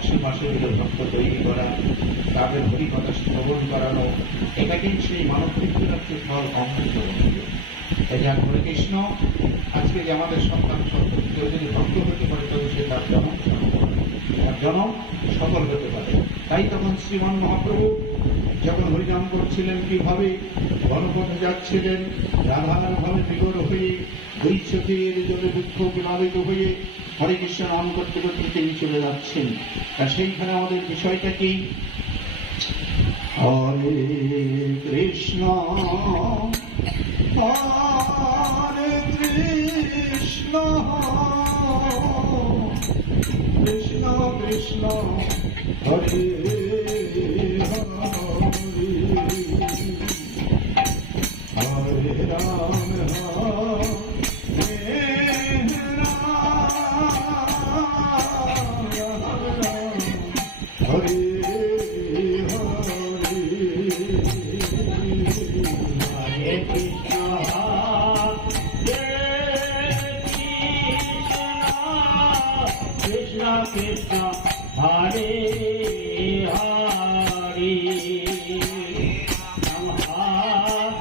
মাসে মাসে ভক্ত তৈরি করা, তাদের হরিকথা শ্রবণ করানো, এটাকেই সেই মানব কীর্তনার্থে ফল অমৃত বলবে। তাই যার হরে কৃষ্ণ আজকে যে আমাদের সন্তান সন্ততি কেউ যদি ভক্ত হতে পারে তবে সে তার জনম সফল হতে পারে। তাই তখন শ্রীমান মহাপ্রভু যখন হরিনাম করছিলেন কিভাবে বনপথে যাচ্ছিলেন, রাধার ভাবে বিগড় হয়ে দুই চোখের জলে দুঃখ প্লাবিত হয়ে হরে কৃষ্ণ নাম করতে করতে তিনি চলে যাচ্ছেন। তা সেইখানে আমাদের বিষয়টা কি? হরে কৃষ্ণ হরে কৃষ্ণ কৃষ্ণ কৃষ্ণ হরে হরে রাম হরে Krishna Hare Hare Ram Hare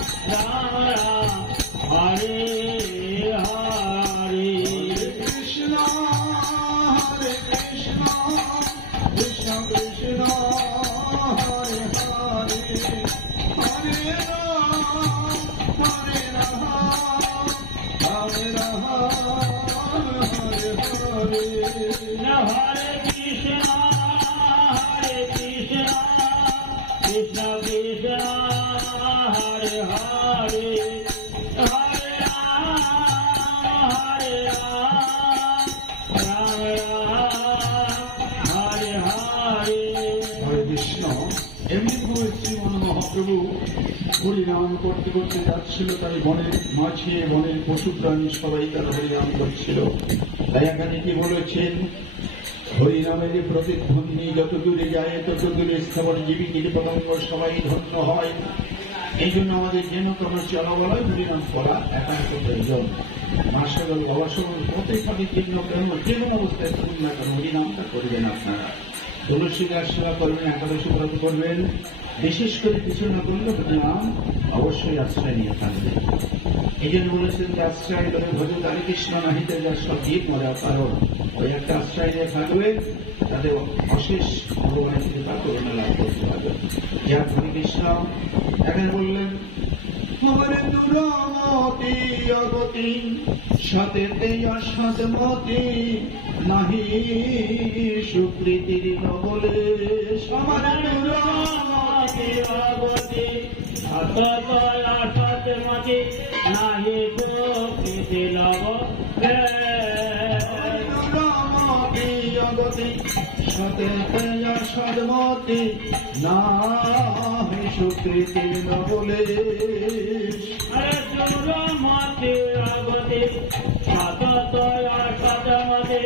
Ram Hare Hare Hare Krishna Krishna Krishna Hare Mahaprabhu হরিনাম করতে করতে যাচ্ছিল, তাই বনের মাঝে বনের পশু প্রাণী সবাই তারা হরিনাম করছিল। তাই এখানে কি বলেছেন? হরিনামের প্রতিধ্বনি যত দূরে যায় তত দূরে স্থাবর জীবী কীটপতঙ্গ সবাই ধন্য হয়। এই জন্য আমাদের যেন কোনো চলাবলায় হরিনাম করা একান্ত প্রয়োজন। মাসাগল অবসর প্রত্যেকভাবে জীর্ণ কেন যেন অবস্থায় থাকুন না কেন হরিনামটা করবেন। আপনারা তুলসী গাছ সেবা করবেন, একাদশী ব্রত করবেন, বিশেষ করে কিছু না করলে হরিনাম অবশ্যই আশ্রয় নিয়ে থাকবে। এই জন্য বলেছেন যে আশ্রয় করে ভজ হরে কৃষ্ণ নাহিতে যার সব জীব মরা, কারণ ওই একটা আশ্রয় নিয়ে থাকবে তাদের অশেষ ভগবানের কৃপা করুণা লাভ করতে পারবে। যার হরে কৃষ্ণ এখানে বললেন আমার দুরামতি অগতি সতেতে অসৎমতি নাহি সুকৃতির নবলে আমার দুরামতি অগতি সতত অসৎমতি নাহি সুকৃতি নবলে দুরামতি অগতি সতেতে অসৎমতি নাহি সুকৃতির নবলে আরে দুরামতি অগতি সতত অসৎমতি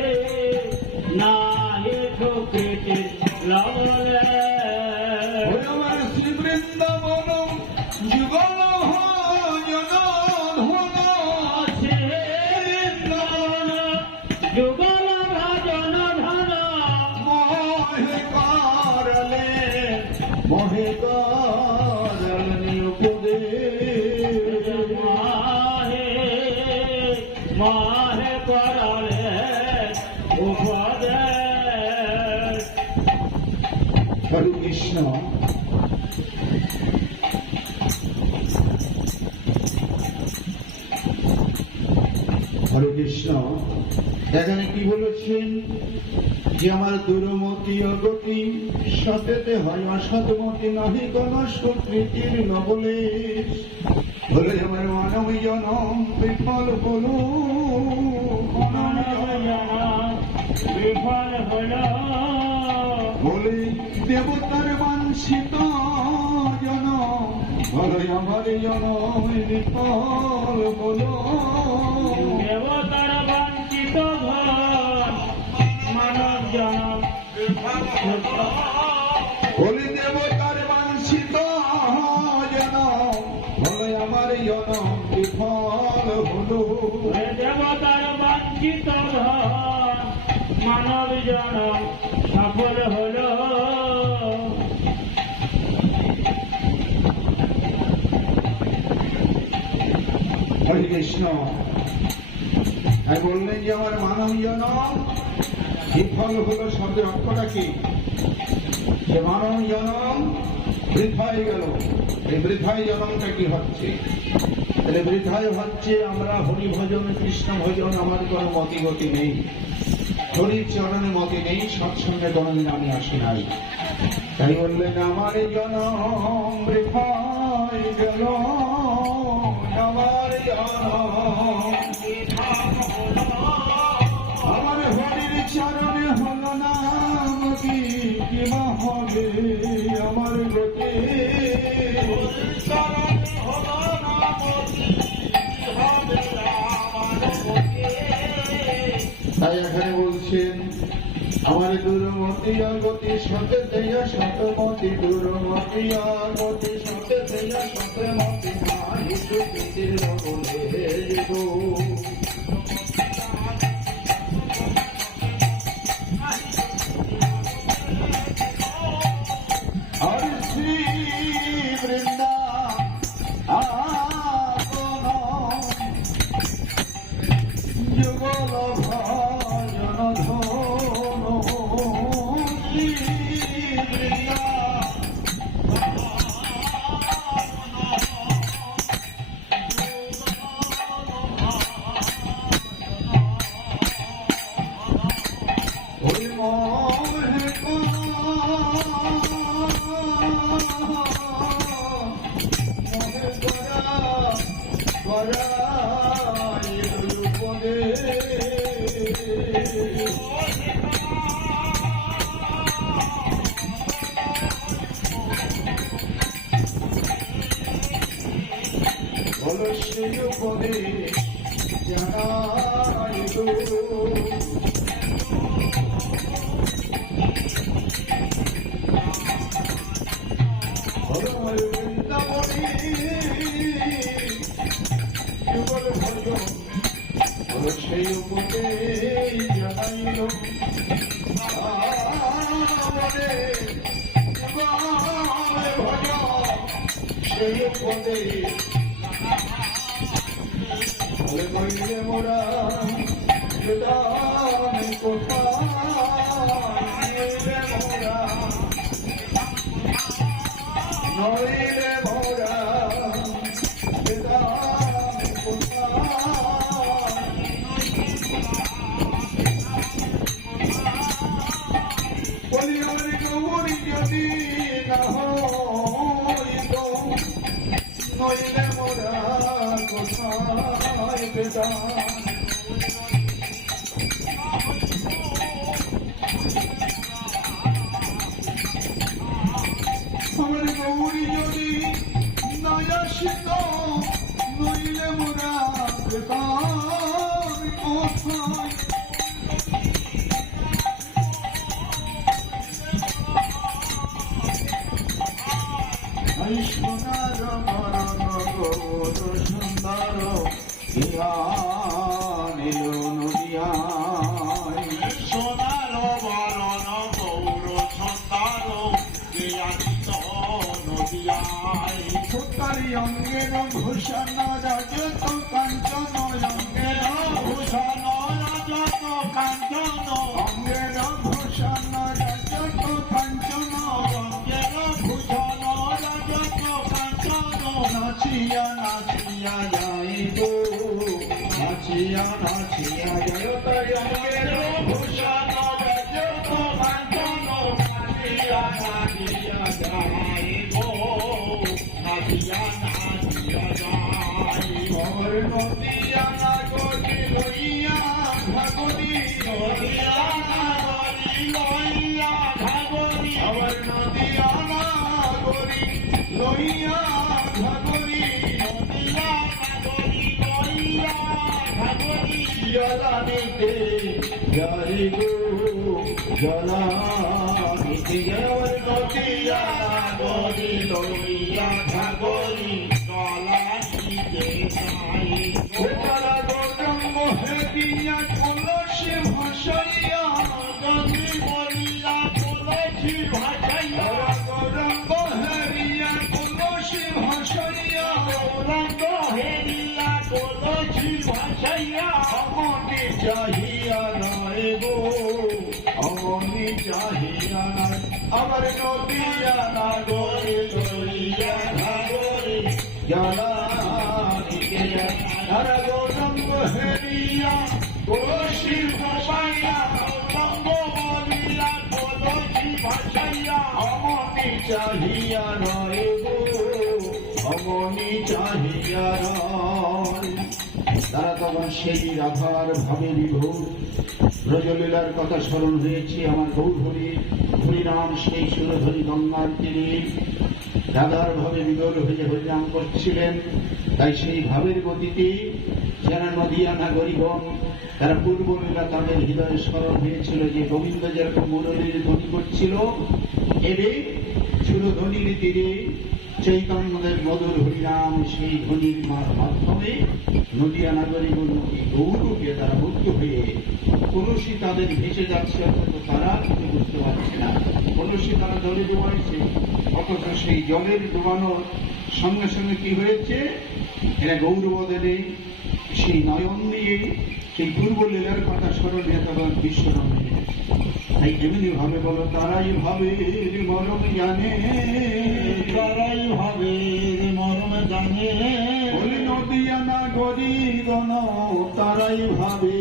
নাহি সুকৃতি নবলে আমার শ্রী বৃন্দাবন যুগল যুগল ভজন ধন মোহে কারণে উপদেশ মাহে মাহে করলে উপদেশ হরে কৃষ্ণ। হরে কৃষ্ণ। এখানে কি বলেছেন যে আমার দুরমতি অগতি সতেতে হয় অসৎমতি নাহি কোন সুকৃতির নবলে বলে আমার মানব জনম বিফল হলো বিফল হল বলে দেবতার বাঞ্ছিত জন বলে আমার জনম বিফল হলো দেবতার বঞ্চিত ঘর মানব জনম বলি দেবতার বাঞ্ছিত জন বলে আমার জনম বিফল হলো দেবতার বঞ্চিত ঘর মানব জনম সফল হল হরে কৃষ্ণ। আমি বললেন যে আমার মানব জনম বিফল হলো শব্দের অর্থটা কি যে মানব জনম বৃথায় গেল। এই বৃথায় জনমটা কি হচ্ছে তাহলে বৃথায় হচ্ছে আমরা হরি ভজন কৃষ্ণ ভজন আমার কোনো মতি গতি নেই, হরির চরণে মতি নেই, সৎসঙ্গে কোনোদিন আমি আসি নাই। তাই বললেন আমার জনম বৃথায় গেল আমার জনম আমার হরির চরণে হল না মতি কিবা হবে আমার গতি তাই এখানে বলছেন আমার দুরমতি আগতি সতে তেয়া শতমতি দুরমতি আগতি সতে তেয়া শতমতি নাহি সুকৃতির নবলে গো হরে শ্রী বৃন্দাবন যুগল ভজন ধন শ্রী হরি মোহে বলো সেই উপদেশ জানাই বৃন্দাবনী যুগল ভজন বলো সেই উপদেশ জানাইল ভজন সেই উপদেশ বলে কইলে মোরা যদামি কোথায় মোরা নইলে মোরা কোথায় বেদান আমার গৌরী যদি নাই আসিত নইলে মোরা বেদান কোথায় এই সোনার মরণ গৌর সুন্দর ইহা নীল নদিয়ায় সোনার বরণ গৌর ছন্দার জ্ঞানিত নদিয়ায় সত্তারি অঙ্গের ভূষণ রাজত কাঞ্চন অঙ্গের ভূষণ রাজত কাঞ্চন অঙ্গের ভূষণ রাজত কাঞ্চন অঙ্গের ভূষণ রাজত কাঞ্চন নাচিয়া নাচিয়া যাইব নাচিয়া নাচিয়া যায় তাই অঙ্গের ভূষণ রাজত কাঞ্চন নাচিয়া নাচিয়া যাইব নাচিয়া নাচিয়া যাইব আমার নদিয়া নাগরি লইয়া ভাগরি নদিয়া নাগরি লইয়া ভাগরি আমার নদিয়া নাগরি লইয়া ভাগরি নদিয়া নাগরি লইয়া ভাগরি জলানিতে যাইব জলানিতে আমার নদিয়া নাগরি লইয়া ভাগরি গলানিতে যাইব তারা গৌরঙ্গ হেদিয়া তুলসী ভাসাইয়া গঙ্গি বলিয়া তুলসী ভাসাইয়া তারা গৌরঙ্গ হেদিয়া তুলসী ভাসাইয়া গৌরাঙ্গ হেরিয়া তুলসী ভাসাইয়া অমনি চাহিয়া নয় গো অমনি চাহিয়া নয় আমার নদিয়া নাগরে লইয়া নাগরে জলানিতে যায় তারা গৌরঙ্গ হেদিয়া তুলসী ভাসাইয়া গৌরাঙ্গ বলিয়া তুলসী ভাসাইয়া অমনি চাহিয়া নয় গো অমনি চাহিয়া নয় তারা তখন সেই রাধার ভাবে বিভোর ব্রজলীলার কথা স্মরণ হয়েছে আমার গৌরহরি হরিনাম সেই সুরধরি গঙ্গার তীরে রাধার ভাবে বিগর হয়ে হরিনাম করছিলেন তাই সেই ভাবের গতিতে যারা নদিয়া নাগরিকগণ তারা পূর্বলীলা তাদের হৃদয়ে স্মরণ হয়েছিল যে গোবিন্দ যেরকম মুরলীর ধ্বনি করছিল এবে সুরধ্বনির তীরে চৈতন্যদের মধুর হরিনাম সেই ধ্বনির মাধ্যমে নদিয়া নাগরিকগণ গৌরকে তারা মুক্ত হয়ে কলসি তাদের ভেসে যাচ্ছে অথচ তারা কিছু বুঝতে পারছে না কলসি তারা জলে ডুবাইছে অথচ সেই জলের ডুবানোর সঙ্গে সঙ্গে কি হয়েছে এরা গৌরবদের সেই নয়ন দিয়ে সেই পূর্ব লীলার কথা স্মরণে তখন বিশ্বরম হয়ে গেছে তাই এমনি ভাবে বলো তারাই ভাবে মরম জানে তারাই ভাবে মরম জানে বলি নদিয়া নাগরিকগণ তারাই ভাবে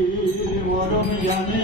মরম জানে